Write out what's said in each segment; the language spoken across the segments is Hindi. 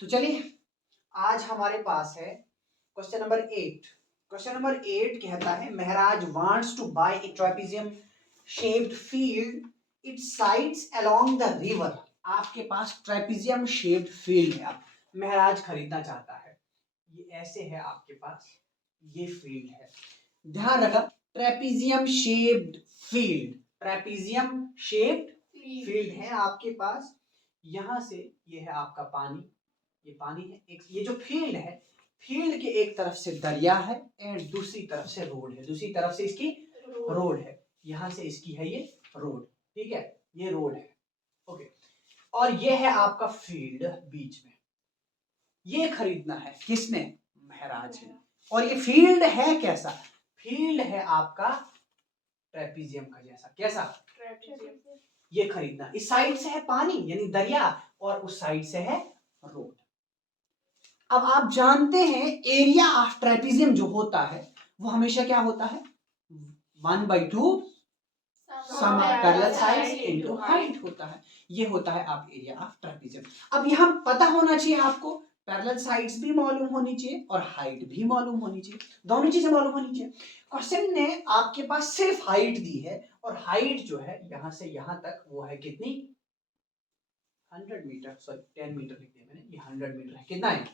तो चलिए आज हमारे पास है क्वेश्चन नंबर 8। क्वेश्चन नंबर 8 कहता है Maharaj wants to buy a trapezium shaped field its sides along the river. आपके पास ट्रेपेजियम शेप्ड फील्ड है, आप महराज खरीदना चाहता है। ये ऐसे है, आपके पास ये फील्ड है। ध्यान रखा, trapezium shaped field, trapezium shaped field है आपके पास। यहां से ये है आपका पानी, ये पानी है। एक ये जो फील्ड है, फील्ड के एक तरफ से दरिया है एंड दूसरी तरफ से रोड है, दूसरी तरफ से इसकी रोड है। यहां से इसकी है ये रोड, ठीक है, ये रोड है, ओके। और ये है आपका फील्ड बीच में। ये खरीदना है किसने? महराज ने। और ये फील्ड है कैसा? फील्ड है आपका ट्रेपेजियम का जैसा। कैसा? ट्रेपेजियम। ये खरीदना। इस साइड से है पानी यानी दरिया और उस साइड से है रोड। अब आप जानते हैं एरिया ऑफ ट्रेपेजियम जो होता है वो हमेशा क्या होता है? 1/2 सम पैरेलल साइड्स इनटू हाइट होता है। ये होता है आप एरिया ऑफ ट्रेपेजियम। अब यहां पता होना चाहिए आपको, पैरेलल साइड्स भी मालूम होनी चाहिए और हाइट भी मालूम होनी चाहिए, दोनों चीजें मालूम होनी चाहिए। क्वेश्चन ने आपके पास सिर्फ हाइट दी है और हाइट जो है यहां से यहां तक वो है कितनी? 100 मीटर, सॉरी 10 मीटर लिख दिया मैंने, ये 100 मीटर है। कितना है?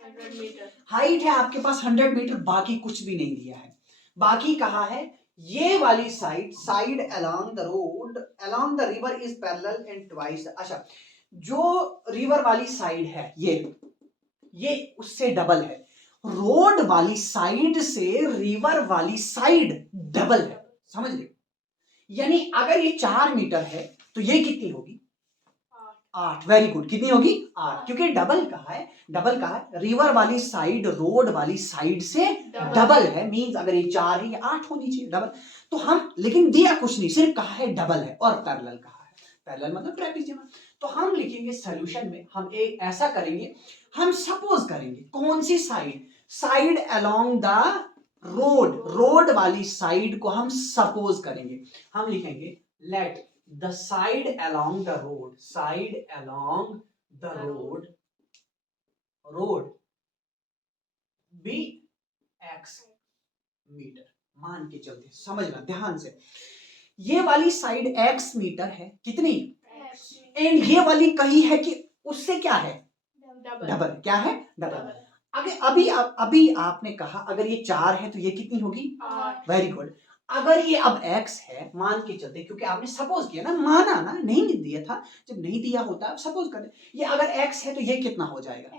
100 मीटर हाइट है आपके पास, 100 मीटर। बाकी कुछ भी नहीं दिया है। बाकी कहा है ये वाली side along the road along the river is parallel and twice. अच्छा, जो रिवर वाली साइड है ये उससे डबल है। रोड वाली साइड से रिवर वाली साइड डबल है, समझ लो। यानी अगर ये 4 मीटर है तो ये कितनी होगी? 8। वेरी गुड, कितनी होगी? 8, क्योंकि डबल कहा है। डबल कहा है, रिवर वाली साइड रोड वाली साइड से डबल है, मींस अगर ये 4 है ये 8 होनी चाहिए, डबल। तो हम, लेकिन दिया कुछ नहीं, सिर्फ कहा है डबल है और पैरेलल कहा है। पैरेलल मतलब ट्रेपेजियम। तो हम लिखेंगे सॉल्यूशन में, हम एक ऐसा करेंगे, हम सपोज करेंगे कौन सी साइड अलोंग द रोड वाली साइड को हम सपोज करेंगे। हम लिखेंगे let the side along the road be x metre मान के चलते। समझना ध्यान से, ये वाली साइड x मीटर है, कितनी? एंड ये वाली कही है कि उससे क्या है? डबल। क्या है? डबल। अभी आपने कहा अगर ये 4 है तो ये कितनी होगी? 8। Very good. अगर ये अब x है, मान के चलते, क्योंकि आपने सपोज किया ना, माना ना, नहीं दिया था, जब नहीं दिया होता आप सपोज कर, ये अगर x है तो ये कितना हो जाएगा?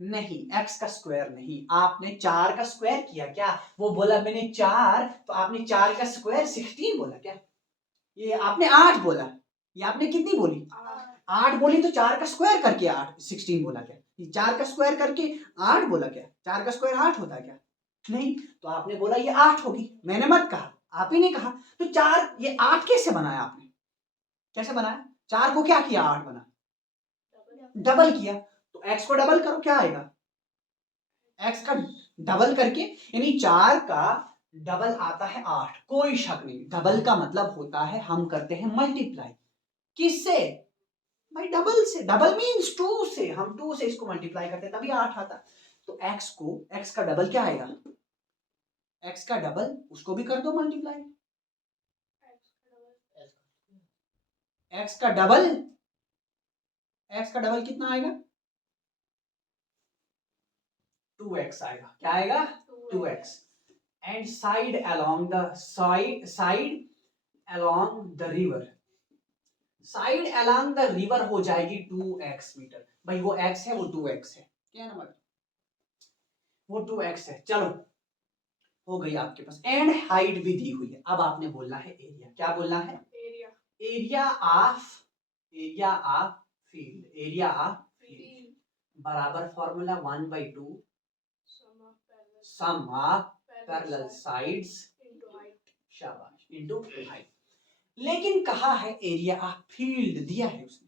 नहीं, x का स्क्वायर नहीं, आपने 4 का स्क्वायर किया क्या? वो बोला मैंने 4, तो आपने 4 का स्क्वायर 16 बोला क्या? ये आपने 8 बोला, ये आपने कितनी बोली? 8 बोली, तो 4 का स्क्वायर करके 8 16 बोला क्या? 4 का स्क्वायर करके 8 बोला क्या? 4 का स्क्वायर 8 होता क्या? नहीं, तो आपने बोला ये 8 होगी, मैंने मत कहा, आप ही ने कहा। तो 4, ये 8 कैसे बनाया आपने? कैसे बनाया? 4 को क्या किया? 8 बना, डबल किया। तो x को डबल करो, क्या आएगा? x का डबल करके, यानी 4 का डबल आता है 8। कोई शक नहीं, डबल का मतलब होता है हम करते हैं मल्टीप्लाई। किससे? भाई डबल से। डबल मींस 2 से, हम 2 से इसको मल्टीप्लाई करते तभी 8 आता। तो x का डबल क्या आएगा? x का डबल उसको भी कर दो मल्टीप्लाई। x का डबल कितना आएगा? 2x आएगा। क्या आएगा? 2x। And side along the river, side along the river हो जाएगी 2x मीटर। भाई वो x है, वो 2x है, क्या नंबर? वो 2x है। चलो हो गई आपके पास, एंड हाइट भी दी हुई है। अब आपने बोलना है एरिया। क्या बोलना है? एरिया ऑफ फील्ड बराबर formula 1/2 sum of parallel sides शाबाश इनटू हाइट। लेकिन कहा है एरिया ऑफ फील्ड दिया है उसने,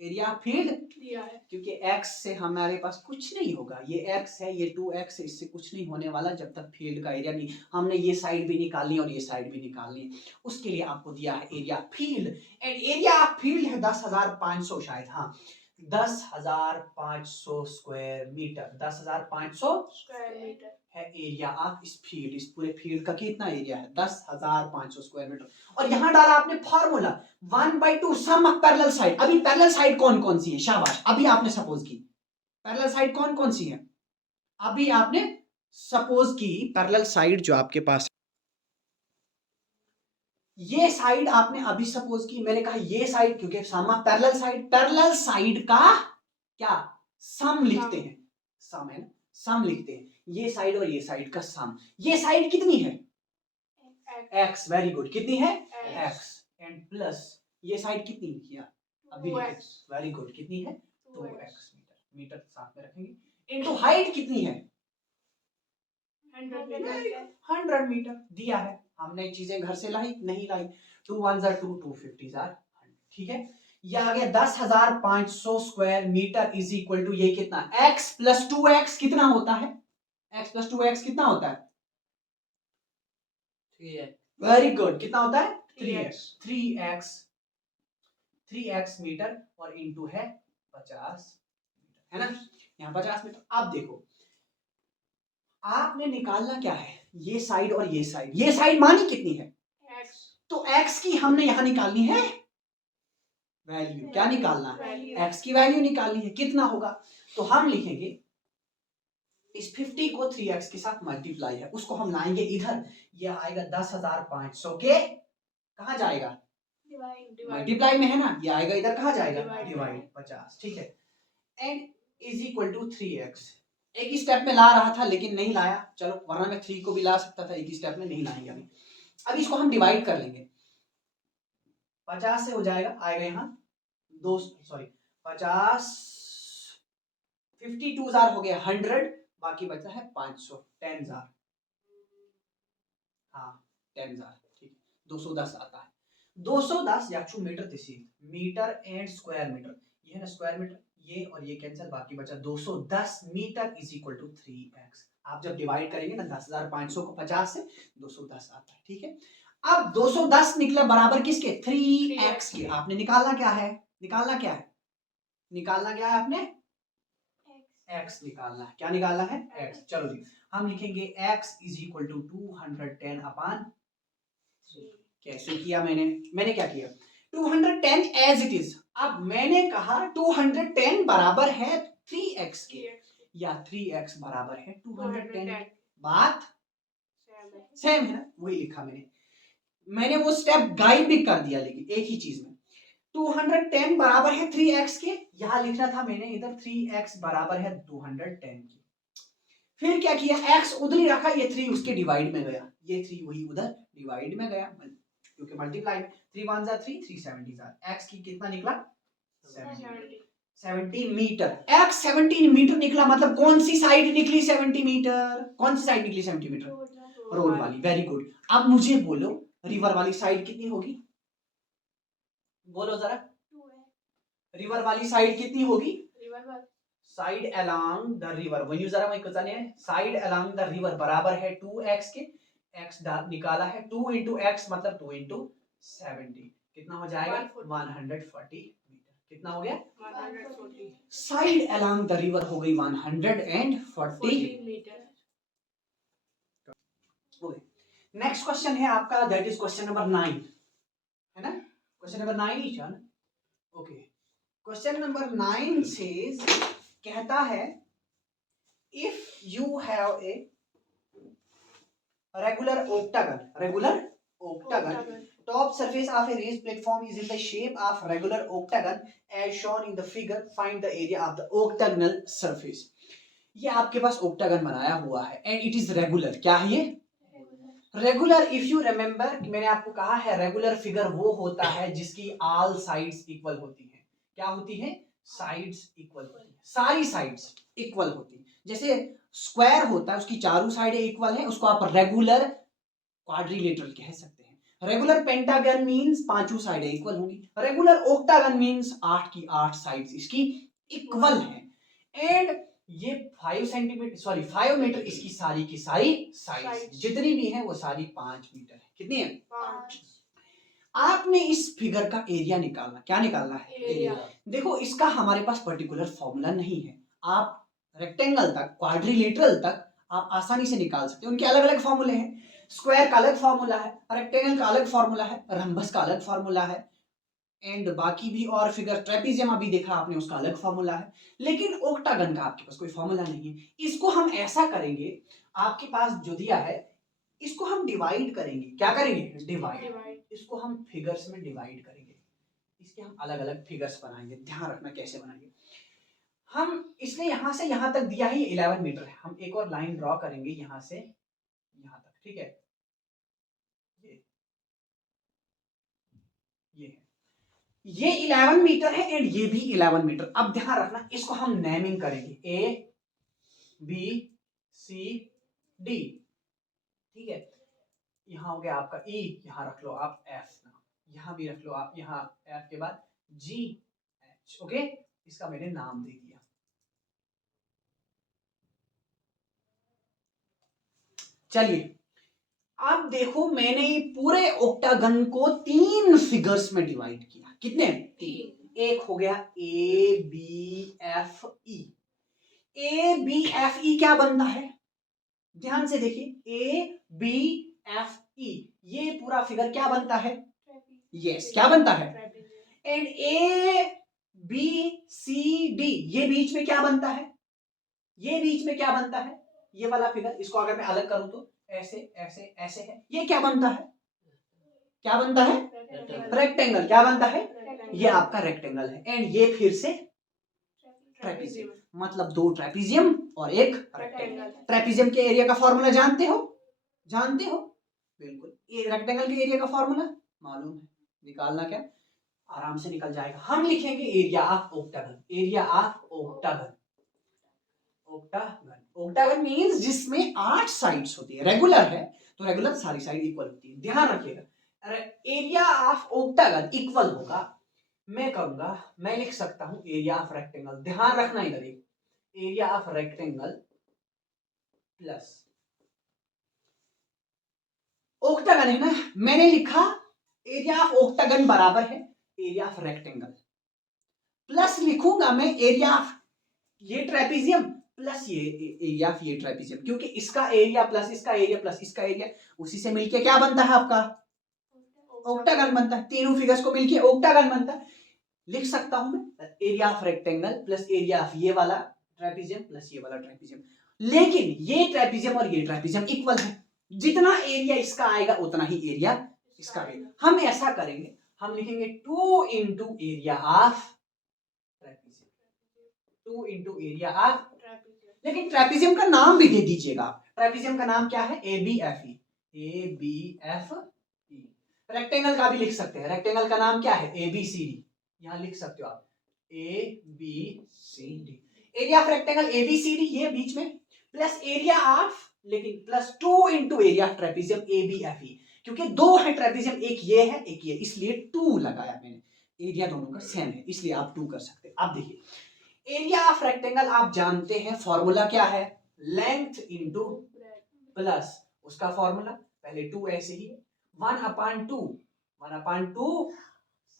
एरिया ऑफ फील्ड दिया है, क्योंकि x से हमारे पास कुछ नहीं होगा। ये x है, ये 2x है, इससे कुछ नहीं होने वाला जब तक फील्ड का एरिया नहीं। हमने ये साइड भी निकालनी है और ये साइड भी निकालनी है, उसके लिए आपको दिया है area field. And area of field है 10,500 शायद, हाँ 10,500 स्क्वायर मीटर, 10,500 स्क्वायर मीटर है एरिया ऑफ इस फील्ड, इस पूरे फील्ड का कितना एरिया है 10,500 स्क्वायर मीटर। और यहां डाला आपने formula 1/2 sum of parallel side. अभी पैरेलल साइड कौन कौन सी है, शाबाश, अभी आपने सपोज की पैरेलल साइड कौन कौन सी है, अभी आपने सपोज की पैरेलल साइड जो आपके पास, ये साइड आपने अभी सपोज की, मैंने कहा ये साइड, क्योंकि सम ऑफ पैरेलल साइड का क्या सम लिखते हैं, सम है ना, सम लिखते हैं, ये साइड और ये साइड का सम। ये साइड कितनी है x, वेरी गुड, कितनी है x, एंड प्लस ये साइड कितनी किया अभी, वेरी गुड, कितनी है 2x, मीटर साथ में रखेंगे, इनटू हाइट कितनी है 100 मीटर दिया है, हमने चीजें घर से लाई नहीं लाई, 2 1 2 250 ठीक है। ये आ गया 10,500 square metre is equal to ये कितना x प्लस 2x कितना होता है, x प्लस 2x कितना होता है 3x, वेरी गुड, कितना होता है 3x 3x मीटर और इनटू है 50 है ना, यहाँ 50 मीटर। अब देखो आपने निकालना क्या है, ये साइड और ये साइड मानी कितनी है x, तो x की हमने यहां निकालनी है वैल्यू, क्या निकालना है x की वैल्यू निकालनी है, कितना होगा, तो हम लिखेंगे इस 50 को 3x के साथ मल्टीप्लाई है, उसको हम लाएंगे इधर, ये आएगा 10,500 के कहा जाएगा मल्टीप्लाई में है ना, ये आएगा इधर कहा जाएगा डिवाइड 50, ठीक है, and is equal to 3x। एक ही स्टेप में ला रहा था लेकिन नहीं लाया, चलो वरना मैं 3 को भी ला सकता था, एक ही स्टेप में नहीं लाएंगे अभी। अब इसको हम डिवाइड कर लेंगे, 50 से हो जाएगा, आएगा यहाँ 50 52,000 हो गया 100, बाकी बचा है 500 10,000, हाँ 10,000 ठीक, 210 आता है, 210 याक्षु मीटर दिसी मीटर एंड स्क्वायर मीटर, ये है ना स्क्वायर मीटर, ये और ये कैंसिल, बाकी बचा 210 metre is equal to 3x। आप जब डिवाइड करेंगे ना 10,500 को 50 से 210 आता है, ठीक है। अब 210 निकला बराबर किसके 3x के, आपने निकालना क्या है, निकालना क्या है आपने x निकालना है, क्या निकालना है x, चलो जी हम लिखेंगे x is equal to 210 upon, कैसे किया मैंने क्या किया 210 एज इट इज, अब मैंने कहा 210 बराबर है 3x के, या 3x बराबर है 210, बात सेम है ना, वही लिखा मैंने वो स्टेप गाइड भी कर दिया, लेकिन एक ही चीज में 210 बराबर है 3x के, यहां लिखना था मैंने इधर 3x बराबर है 210 की, फिर क्या किया x उधर ही रखा, ये 3 उसके डिवाइड में गया, ये 3 वही उधर डिवाइड में गया, क्योंकि मल्टीप्लाई 3 1 जा 3 3 70 x की कितना निकला 70 मीटर, x 70 मीटर निकला, मतलब कौन सी साइड निकली 70 मीटर, कौन सी साइड निकली 70 मीटर रोड वाली, वेरी गुड। अब मुझे बोलो रिवर वाली साइड कितनी होगी, बोलो जरा रिवर वाली साइड कितनी होगी, साइड अलोंग द रिवर, वही जरा मैं कहता नहीं, साइड अलोंग द रिवर बराबर है 2x के, x निकाला है 2 into x मतलब 2 into 70, कितना हो जाएगा 140 मीटर, कितना हो गया 140, साइड अलोंग द रिवर हो गई 140 मीटर। नेक्स्ट क्वेश्चन है आपका, दैट इज क्वेश्चन नंबर 9 है ना, क्वेश्चन नंबर 9 ही है, ओके। क्वेश्चन नंबर 9 सेज, कहता है if you have a regular octagon top surface of a raised platform is in the shape of regular octagon as shown in the figure, find the area of the octagonal surface। ये आपके पास octagon बनाया हुआ है and it is regular, क्या है ये रेगुलर, इफ यू रिमेंबर मैंने आपको कहा है रेगुलर फिगर वो होता है जिसकी ऑल साइड्स इक्वल होती है, क्या होती है साइड्स इक्वल होती है, सारी साइड्स इक्वल होती है, जैसे स्क्वायर होता है उसकी चारों साइडें इक्वल है, उसको आप रेगुलर क्वाड्रिलेटरल कह सकते हैं। रेगुलर पेंटागन मींस पांचों साइडें इक्वल होंगी, रेगुलर ऑक्टागन मींस 8 की 8 साइड्स इसकी इक्वल है, एंड ये 5 सेंटीमीटर सॉरी 5 मीटर इसकी सारी की सारी साइड्स जितनी भी है वो सारी 5 मीटर है, कितनी है 5। आपने इस फिगर का एरिया निकालना, क्या निकालना है? एरिया। देखो इसका हमारे पास पर्टिकुलर फॉर्मूला नहीं है, आप रेक्टेंगल तक, क्वाड्रिलेटरल तक आप आसानी से निकाल सकते हैं, उनके अलग अलग फॉर्मूले हैं। स्क्वायर का अलग फॉर्मूला है, रेक्टेंगल का अलग फॉर्मूला है, रंबस का अलग फॉर्मूला है, एंड बाकी भी और फिगर, ट्रेपीजियम अभी देखा आपने, उसका अलग फॉर्मूला है। लेकिन ओक्टागन का आपके पास कोई फॉर्मूला नहीं है। इसको हम ऐसा करेंगे, आपके पास जो दिया है इसको हम डिवाइड करेंगे। क्या करेंगे? डिवाइड। इसको हम फिगर्स में डिवाइड करेंगे, इसके हम अलग अलग फिगर्स बनाएंगे। ध्यान रखना कैसे बनाएंगे हम, इसलिए यहां से यहां तक दिया है, ये 11 मीटर है। हम एक और लाइन ड्रॉ करेंगे यहां से यहां तक, ठीक है? ये 11 मीटर है एंड ये भी 11 मीटर। अब ध्यान रखना, इसको हम नेमिंग करेंगे, ए बी सी डी, ठीक है? यहां हो गया आपका ई, यहां रख लो आप एफ, यहां भी रख लो आप, यहां एफ के बाद जी एच, ओके? इसका मैंने नाम दे दिया। चलिए अब देखो, मैंने पूरे ओक्टागन को 3 फिगर्स में डिवाइड किया। कितने? 3। एक हो गया A B F E. A B F E क्या बनता है? ध्यान से देखिए, ए बी एफ ई, ये पूरा फिगर क्या बनता है? यस, क्या बनता है? And A B C D, ये बीच में क्या बनता है? ये बीच में क्या बनता है? ये वाला फिगर, इसको अगर मैं अलग करूं तो ऐसे ऐसे ऐसे है, ये क्या बनता है? क्या बनता है? रेक्टेंगल। क्या बनता है? ये आपका रेक्टेंगल है एंड ये फिर से ट्रेपीजियम, मतलब 2 ट्रेपीजियम और एक रेक्टेंगल। ट्रेपीजियम के एरिया का फॉर्मूला जानते हो? जानते हो? बिल्कुल। ये रेक्टेंगल के एरिया का फॉर्मूला मालूम है, निकालना क्या, आराम से निकल जाएगा। हम लिखेंगे area of octagon. Area of octagon, octagon, octagon means जिसमें 8 साइड्स होती है। रेगुलर है तो रेगुलर सारी साइड इक्वल होती है, ध्यान रखिएगा। एरिया ऑफ ओक्टागन इक्वल होगा, मैं कहूंगा, मैं लिख सकता हूं एरिया ऑफ रेक्टेंगल। ध्यान रखना इधर, area of rectangle plus octagon है ना, मैंने लिखा एरिया ऑफ ओक्टागन बराबर है एरिया ऑफ रेक्टेंगल, प्लस लिखूंगा मैं एरिया ऑफ ये ट्रेपीजियम प्लस ये एरिया ऑफ ये ट्रेपीजियम, क्योंकि इसका एरिया प्लस इसका एरिया प्लस इसका एरिया, उसी से मिलके क्या बनता है आपका? ओक्टागन बनता है। तीनों फिगर्स को मिलके ओक्टागन बनता है। लिख सकता हूं मैं area of rectangle plus area of ये वाला ट्रेपीजियम प्लस ये वाला ट्रेपीजियम। लेकिन ये ट्रेपीजियम और ये ट्रेपीजियम इक्वल है, जितना एरिया इसका आएगा उतना ही एरिया इसका आएगा। हम ऐसा करेंगे, हम लिखेंगे 2 into area of trapezium, 2 into area of, लेकिन ट्रेपीजियम का नाम भी दे दीजिएगा। ट्रेपीजियम का नाम क्या है? A B F E, A B F E. Rectangle का भी लिख सकते हैं, रेक्टेंगल का नाम क्या है? ए बी सी डी, यहां लिख सकते हो आप A B C D. Area of rectangle A B C D, ये बीच में, प्लस एरिया ऑफ, लेकिन plus 2 into area of trapezium A B F E, क्योंकि 2 है ट्रेपीजियम, एक ये है एक ये, इसलिए 2 लगाया मैंने। एरिया दोनों का सेम है इसलिए आप 2 कर सकते हैं। अब देखिए एरिया ऑफ रेक्टेंगल आप जानते हैं फॉर्मूला क्या है? लेंथ इंटू प्लस उसका फॉर्मूला, पहले 2 ऐसे ही 1/2, 1/2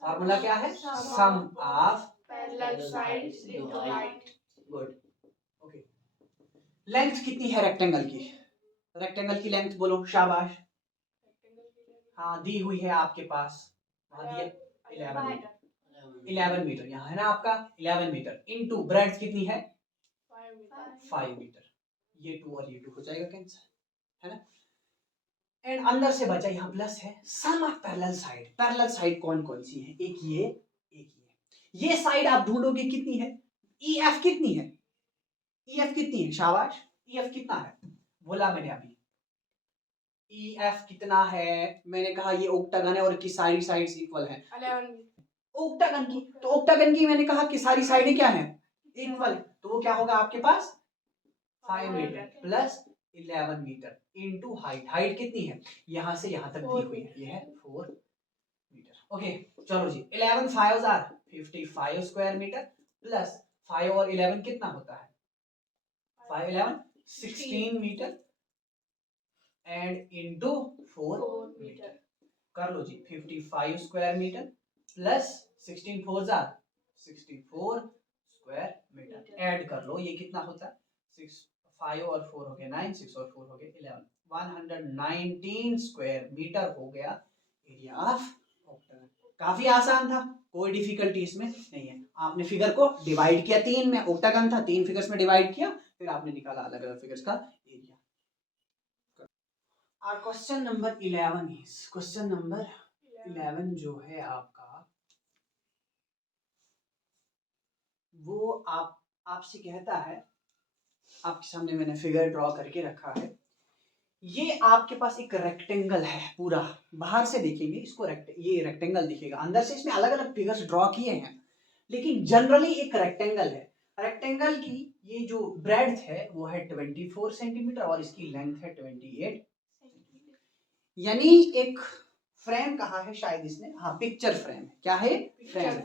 फॉर्मूला क्या है? Sum of parallel sides into height. Good, okay. Length कितनी है रेक्टेंगल की? रेक्टेंगल की लेंथ बोलो, शाबाश। हाँ दी हुई है आपके पास, वहां दिया 11 मीटर, 11 मीटर यहाँ है ना आपका, 11 मीटर इनटू ब्रेड्थ कितनी है? 5 मीटर। ये 2 और ये 2 हो जाएगा कैंसिल, है ना? एंड अंदर से बचा यहाँ प्लस है, sum of parallel side. Parallel side कौन कौन सी है? एक ये एक ये साइड आप ढूंढोगे कितनी है? ई एफ कितनी है? ई एफ कितनी है? शाबाश, ई एफ कितना है बोला मैंने अभी? ई एफ कितना है? मैंने कहा ये ओक्टागन है और इसकी सारी साइड्स इक्वल है। 11 ओक्टागन की, तो ओक्टागन की मैंने कहा कि सारी साइडें क्या है? इक्वल, तो वो क्या होगा आपके पास? 5 metre plus 11 metre into height. Height कितनी है? यहां से यहां तक दी हुई है, ये है 4 मीटर। ओके चलो जी, 11 5 आर 55 स्क्वायर मीटर प्लस 5 और 11 कितना होता है? 5 11 16 मीटर एंड इनटू 4 मीटर। कर लो जी 55 स्क्वायर मीटर प्लस 16 4 जार 64 स्क्वायर मीटर ऐड कर लो, ये कितना होता है 6 5 और 4 हो गया 9, 6 और 4 हो गया 11, 119 स्क्वायर मीटर हो गया एरिया ऑफ ऑक्टागन। काफी आसान था, कोई डिफिकल्टी इसमें नहीं है। आपने फिगर को डिवाइड किया 3 में, ऑक्टागन था 3 फिगर्स में डिवाइड किया, फिर आपने निकाला अलग अलग फिगर्स का एरिया। और question number 11 is, question number 11 जो है आपका, वो आपसे कहता है, आपके सामने मैंने फिगर ड्रॉ करके रखा है, ये आपके पास एक रेक्टेंगल है पूरा, बाहर से देखेंगे इसको ये रेक्टेंगल दिखेगा, अंदर से इसमें अलग अलग फिगर्स ड्रॉ किए हैं, लेकिन जनरली एक रेक्टेंगल है। रेक्टेंगल की ये जो ब्रेड्थ है वो है 24 सेंटीमीटर और इसकी लेंथ है 28, यानी एक फ्रेम कहा है शायद इसने, हाँ पिक्चर फ्रेम, क्या है फ्रेम।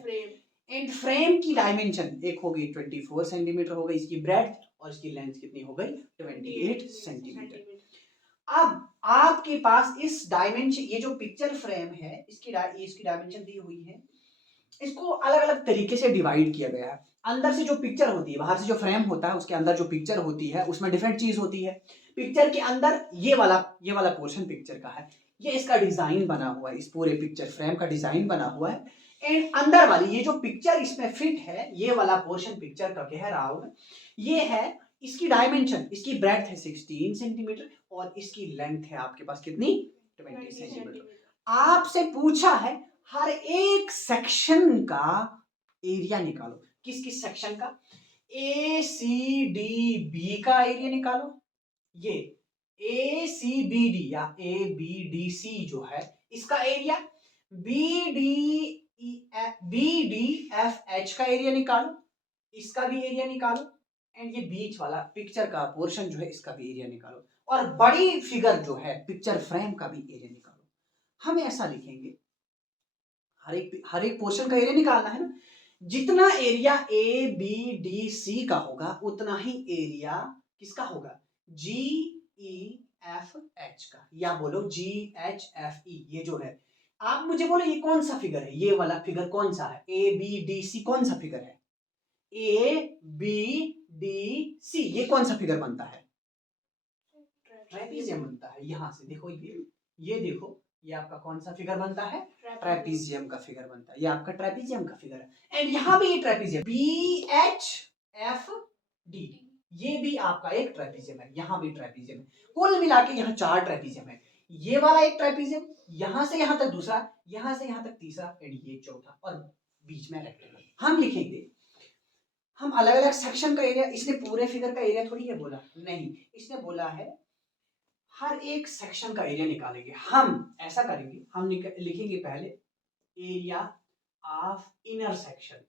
एंड फ्रेम की डायमेंशन एक हो गई 24 सेंटीमीटर हो गई इसकी ब्रेड्थ, और इसकी लेंथ कितनी हो गई 28 सेंटीमीटर। अब आपके पास इस डायमेंशन, ये जो पिक्चर फ्रेम है इसकी डायमेंशन दी हुई है, इसको अलग अलग तरीके से डिवाइड किया गया है। अंदर से जो पिक्चर होती है, बाहर से जो फ्रेम होता है उसके अंदर जो पिक्चर होती है उसमें डिफरेंट चीज होती है। पिक्चर के अंदर ये वाला पोर्शन पिक्चर का है, ये इसका डिजाइन बना हुआ है, इस पूरे पिक्चर फ्रेम का डिजाइन बना हुआ है। एंड अंदर वाली ये जो पिक्चर इसमें फिट है, ये वाला पोर्शन पिक्चर का कह रहा हूं मैं, ये है इसकी डायमेंशन, इसकी ब्रेड्थ है 16 सेंटीमीटर और इसकी लेंथ है आपके पास कितनी 20 सेंटीमीटर। आपसे पूछा है हर एक सेक्शन का एरिया निकालो। किस किस सेक्शन का? ए सी डी बी का एरिया निकालो। ये ए सी बी डी या ए बी डी सी जो है इसका area, B D F H का एरिया निकालो, इसका भी एरिया निकालो, एंड ये बीच वाला पिक्चर का पोर्शन जो है इसका भी एरिया निकालो, और बड़ी फिगर जो है पिक्चर फ्रेम का भी एरिया निकालो। हम ऐसा लिखेंगे, हर एक पोर्शन का एरिया निकालना है ना, जितना area A B D C का होगा उतना ही एरिया किसका होगा जी ई एफ एच का, या बोलो जी एच एफ ई। ये जो है, आप मुझे बोलो ये कौन सा फिगर है, ये वाला फिगर कौन सा है, ए बी डी सी कौन सा फिगर है, ए बी डी सी ये कौन सा फिगर बनता है, ट्रेपीजियम बनता है। यहां से देखो, ये देखो, ये आपका कौन सा फिगर बनता है, ट्रेपीजियम का फिगर बनता है, ये आपका ट्रेपीजियम का फिगर है। एंड यहां भी ये trapezium B H F D, ये भी आपका एक ट्रेपीजियम है, यहां भी ट्रेपीजियम है। कुल मिला के यहां 4 ट्रेपीजियम है, ये वाला एक ट्रेपीजियम, यहां से यहां तक दूसरा, यहां से यहां तक तीसरा, एंड ये चौथा, और बीच में रेक्टेंगल। हम लिखेंगे, हम अलग अलग सेक्शन का एरिया, इसने पूरे फिगर का एरिया थोड़ी है बोला, नहीं, इसने बोला है हर एक सेक्शन का एरिया निकालेंगे। हम ऐसा करेंगे, हम लिखेंगे पहले area of inner section,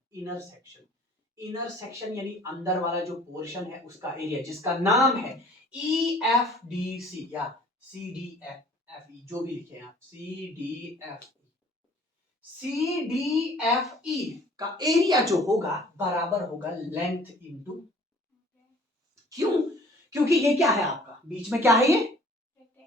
inner section यानी अंदर वाला जो पोर्शन है उसका एरिया, जिसका नाम है ई एफ डी सी या सी डी एफ ई, जो भी लिखे आप, सी डी एफ ई का एरिया जो होगा बराबर होगा लेंथ इंटू, क्यों? क्योंकि ये क्या है आपका, बीच में क्या है, ये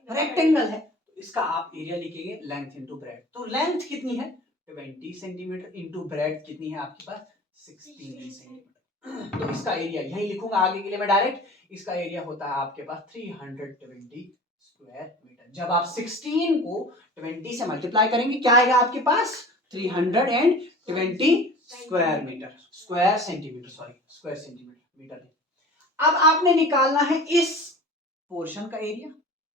रेक्टेंगल है, तो इसका आप एरिया लिखेंगे लेंथ इंटू ब्रेड। तो लेंथ कितनी है 20 सेंटीमीटर इंटू ब्रेड कितनी है आपके पास 16 सेंटीमीटर। तो इसका एरिया यही लिखूंगा आगे के लिए मैं डायरेक्ट, इसका एरिया होता है आपके पास 320 स्क्वायर मीटर। जब आप 16 को 20 से मल्टीप्लाई करेंगे क्या आएगा आपके पास 320 square metre, square centimetre metre. अब आपने निकालना है इस पोर्शन का एरिया,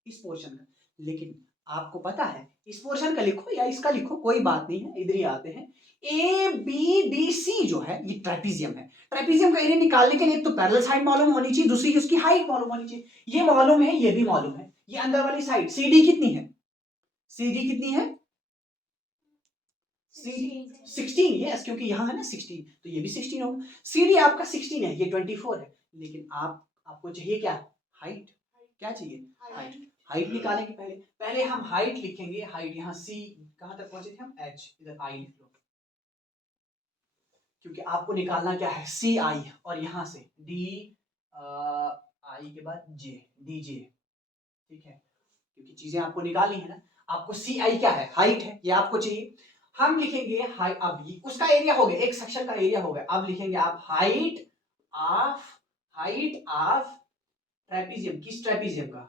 इस पोर्शन का, लेकिन आपको पता है इस पोर्शन का लिखो या इसका लिखो कोई बात नहीं है, इधर ही आते हैं। ए बी डी सी जो है ये ट्रेपीजियम है, ट्रेपीजियम का एरिया निकालने के लिए एक तो पैरेलल साइड मालूम होनी चाहिए, दूसरी उसकी हाइट मालूम होनी चाहिए। ये मालूम है, ये भी मालूम है। ये अंदर वाली साइड सीडी कितनी है, सीडी कितनी है 16, यस, क्योंकि यहां है ना 16, तो ये भी 16 होगा। सीडी आपका 16 है, ये 24 है, लेकिन आपको चाहिए क्या, हाइट, क्या चाहिए, हाइट निकालेंगे। पहले हम हाइट लिखेंगे, हाइट यहाँ सी कहां तक पहुंचे थे हम, एच, इधर आई लिख लो, क्योंकि आपको निकालना क्या है सी आई, और यहां से डी आई के बाद जे, डी जे, ठीक है, क्योंकि चीजें आपको निकालनी है ना। आपको CI क्या है, हाइट है, ये आपको चाहिए। हम लिखेंगे हाइट, अब ये उसका एरिया हो गया, एक सेक्शन का एरिया हो गया। अब लिखेंगे आप हाइट ऑफ ट्रेपीजियम, किस ट्रेपीजियम का,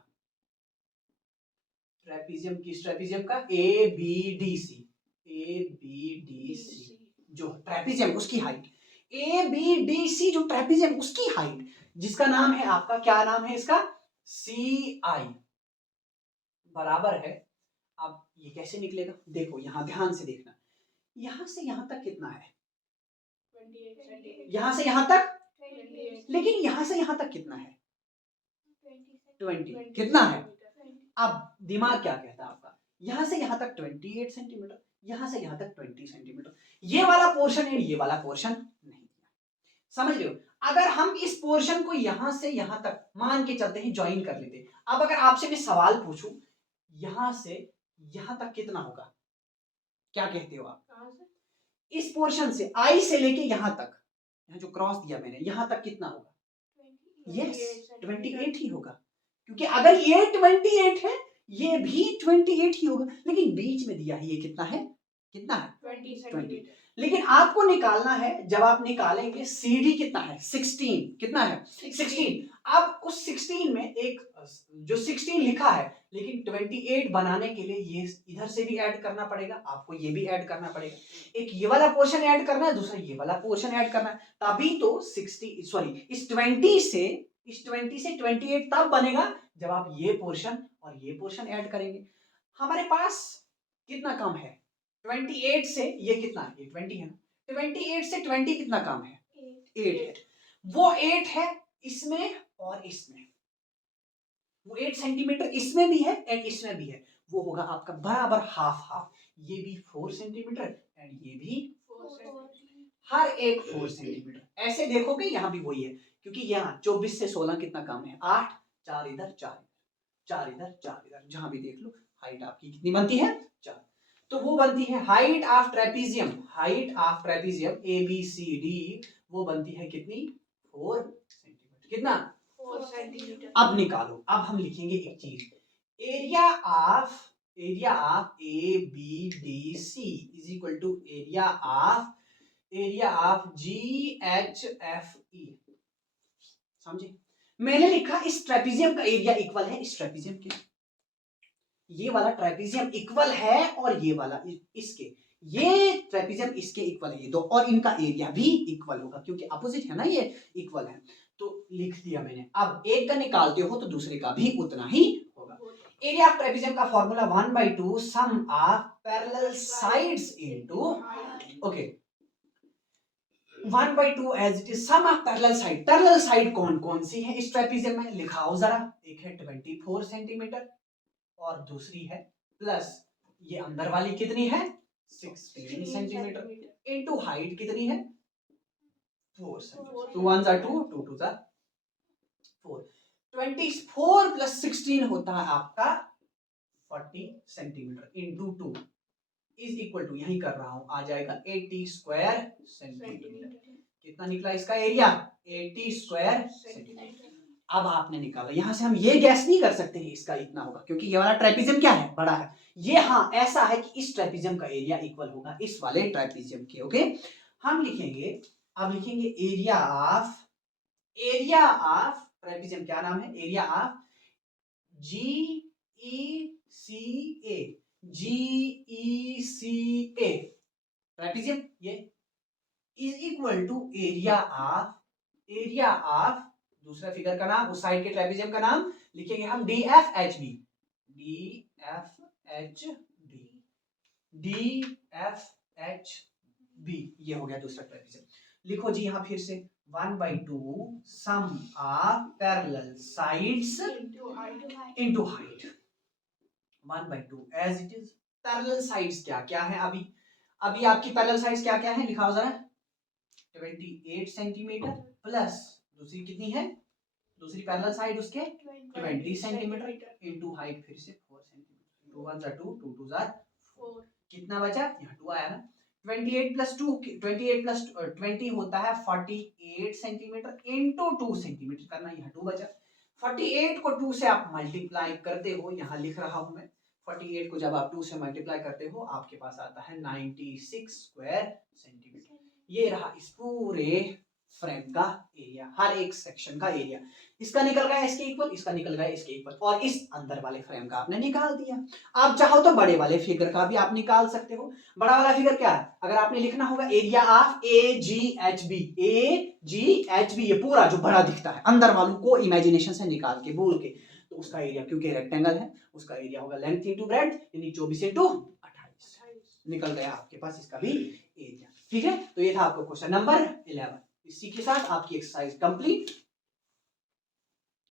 ट्रेपीजियम का ABDC, जो ट्रेपीजियम उसकी हाइट, ABDC जो ट्रेपीजियम उसकी हाइट, जिसका नाम है आपका, क्या नाम है इसका, CI, बराबर है। अब ये कैसे निकलेगा, देखो यहां ध्यान से देखना, यहां से यहां तक कितना है, 28 सेंटीमीटर, यहां से यहां तक, 28, लेकिन यहां से यहां तक कितना है, 20, 20 कितना है। सेंटीमीटर, अब दिमाग क्या कहता है आपका, यहां से यहां तक 28 सेंटीमीटर, यहां से यहां तक 20 सेंटीमीटर, ये वाला पोर्शन है, ये वाला पोर्शन नहीं दिया, समझ रहे हो। अगर हम इस पोर्शन को यहां से यहां तक मान के चलते हैं, ज्वाइन कर लेते। अब अगर आपसे मैं सवाल पूछूं, यहां से यहां तक कितना होगा, क्या कहते हो आप, कहां से, इस पोर्शन से आई से लेके यहां तक, यहाँ जो क्रॉस दिया मैंने, यहां तक कितना होगा, 28 यस सेंटीमीटर, 28 ही होगा, क्योंकि अगर ये 28 है, ये भी 28 ही होगा, लेकिन बीच में दिया है ये कितना है, कितना है 20 20। सेंटीमीटर, लेकिन आपको निकालना है, जब आप निकालेंगे CD कितना है 16, कितना है 16। अब उस 16 में एक जो 16 लिखा है, लेकिन 28 बनाने के लिए ये इधर से भी ऐड करना पड़ेगा, आपको ये भी ऐड करना पड़ेगा, एक ये वाला पोर्शन ऐड करना है, दूसरा ये वाला पोर्शन ऐड करना है, तभी तो 60 सॉरी इस 20 से 28 तब बनेगा जब आप ये पोर्शन और ये पोर्शन ऐड करेंगे। हमारे पास कितना कम है, 28 से ये कितना है, ये 20 है ना, 28 से 20 कितना कम है, 8 है, वो 8 है इसमें और इसमें, वो 8 सेंटीमीटर इसमें भी है एंड इसमें भी है, वो होगा आपका बराबर हाफ हाफ, ये भी 4 सेंटीमीटर एंड ये भी 4 सेंटीमीटर, हर एक 4 सेंटीमीटर। ऐसे देखोगे यहाँ भी वही है, क्योंकि यहाँ 24 से 16 कितना कम है, 8, 4 इधर 4 4 इधर 4 इधर, जहां भी देख लो हाइट आपकी कितनी बनती है 4, तो वो बनती है हाइट ऑफ ट्रेपीजियम, ABCD, वो बनती है कितनी 4 सेंटीमीटर, कितना 4 सेंटीमीटर, अब निकालो, अब हम लिखेंगे एक चीज, area of ABDC is equal to area of GHFE, समझे। मैंने लिखा इस ट्रेपीजियम का एरिया इक्वल है इस ट्रेपीजियम के, ये वाला ट्रेपीजियम इक्वल है और ये वाला इसके, ये ट्रेपीजियम इसके इक्वल है ये दो, और इनका एरिया भी इक्वल होगा क्योंकि अपोजिट है ना, ये इक्वल है, तो लिख दिया मैंने। अब एक का निकालते हो तो दूसरे का भी उतना ही होगा। एरिया ऑफ ट्रेपीजियम का formula 1/2 sum of parallel sides into, okay 1/2 as it is sum of parallel side. Parallel side कौन कौन सी है इस ट्रेपीजियम में, लिखाओ जरा, एक है 24 सेंटीमीटर और दूसरी है प्लस ये अंदर वाली कितनी है 16 सेंटीमीटर इनटू हाइट कितनी है 4 सेंटीमीटर, 2 1 are 2 2 2 are 4, 24 प्लस 16 होता है आपका 40 centimetre into 2 is equal to, यही कर रहा हूं, आ जाएगा 80 स्क्वायर सेंटीमीटर। कितना निकला इसका एरिया 80 स्क्वायर सेंटीमीटर। अब आपने निकाला, यहां से हम ये गैस नहीं कर सकते हैं इसका इतना होगा, क्योंकि ये वाला ट्रेपीजियम क्या है बड़ा है, ये हाँ ऐसा है कि इस ट्रेपीजियम का एरिया इक्वल होगा इस वाले ट्रेपीजियम के, ओके। हम लिखेंगे, अब लिखेंगे एरिया ऑफ ट्रेपीजियम, क्या नाम है, एरिया ऑफ GECA ट्रेपीजियम, ये is equal to area of दूसरा फिगर का नाम, उस साइड के ट्रेपीजियम का नाम लिखेंगे हम DFHB, ये हो गया दूसरा ट्रेपीजियम। लिखो जी यहाँ फिर से 1/2 sum of parallel sides into height, 1/2 as it is. Parallel sides क्या क्या है, अभी आपकी पैरेलल साइड्स क्या क्या है, लिखाओ जरा, 28 सेंटीमीटर प्लस दूसरी कितनी है, दूसरी पैरेलल साइड उसके 20 सेंटीमीटर इनटू हाइट फिर से 4 सेंटीमीटर, 2 1 are 2 2 2 are 4, कितना बचा, यहाँ 2 आया ना, 28 प्लस 20 होता है 48 सेंटीमीटर इनटू 2 सेंटीमीटर करना, यहाँ 2 बचा। 48 को 2 से आप मल्टीप्लाई करते हो, यहाँ लिख रहा हूं मैं 48 को जब आप 2 से मल्टीप्लाई करते हो आपके पास आता है 96 स्क्वायर सेंटीमीटर। ये रहा इस पूरे फ्रेम का एरिया, हर एक सेक्शन का एरिया। इसका निकल गया इसके इक्वल, इसका निकल गया इसके इक्वल, और इस अंदर वाले फ्रेम का आपने निकाल दिया। आप चाहो तो बड़े वाले फिगर का भी आप निकाल सकते हो। बड़ा वाला फिगर क्या है, अगर आपने लिखना होगा एरिया ऑफ AGHB, AGHB, ये पूरा जो बड़ा दिखता है अंदर वालों को इमेजिनेशन से निकाल के बोल के, तो उसका एरिया क्योंकि रेक्टेंगल है उसका एरिया होगा लेंथ इंटू ब्रेड्थ, यानी 24 इंटू 28 निकल गया आपके पास इसका भी एरिया। ठीक है, तो ये था आपका क्वेश्चन नंबर 11। इसी के साथ आपकी एक्सरसाइज कंप्लीट।